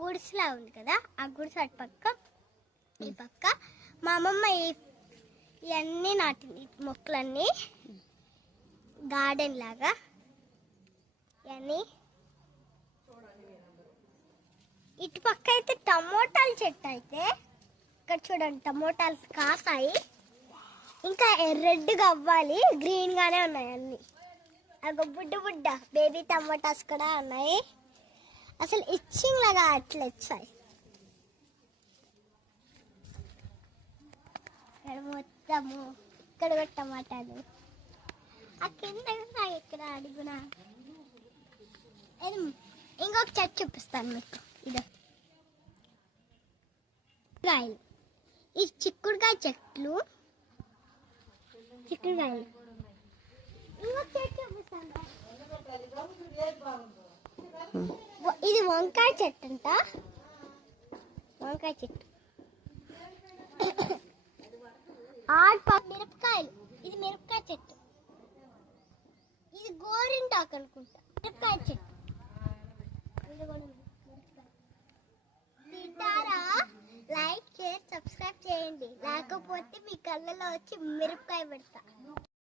గుడిసెలా ఉంది కదా, ఆ గుడిసె అటు పక్క ఈ పక్క మా అమ్మమ్మ ఇవన్నీ నాటింది, మొక్కలన్నీ గార్డెన్ లాగా. ఇవన్నీ ఇటు పక్క అయితే టమోటాల చెట్టు అయితే ఇక్కడ చూడండి, టమోటాలు కాసాయి, ఇంకా రెడ్గా అవ్వాలి, గ్రీన్గానే ఉన్నాయి అన్నీ. అగో బుడ్డ బేబీ టమోటాస్ కూడా ఉన్నాయి. అసలు ఇచ్చింగ్ లాగా అట్లా వచ్చాయి. ఇక్కడ మొత్తము ఇక్కడ కూడా టమాటాలు, ఆ కింద ఇక్కడ అడుగునా. ఇంకొక చెట్టు చూపిస్తాను మీకు. ఇదో కాయలు, ఈ చిక్కుడుకాయ చెట్లు, చిక్కుడుకాయలు. ఇంకొక చెట్టు చూపిస్తాను, ఇది వంకాయ చెట్టు అంట, వంకాయ చెట్టు. మిరపకాయలు, ఇది మిరపకాయ చెట్టు, ఇది గోరింటాకు అనుకుంటా, మిరపకాయ చెట్టు. తింటారా? లైక్ షేర్ సబ్స్క్రైబ్ చేయండి, లేకపోతే మీ కళ్ళలో వచ్చి మిరపకాయ పెడతా.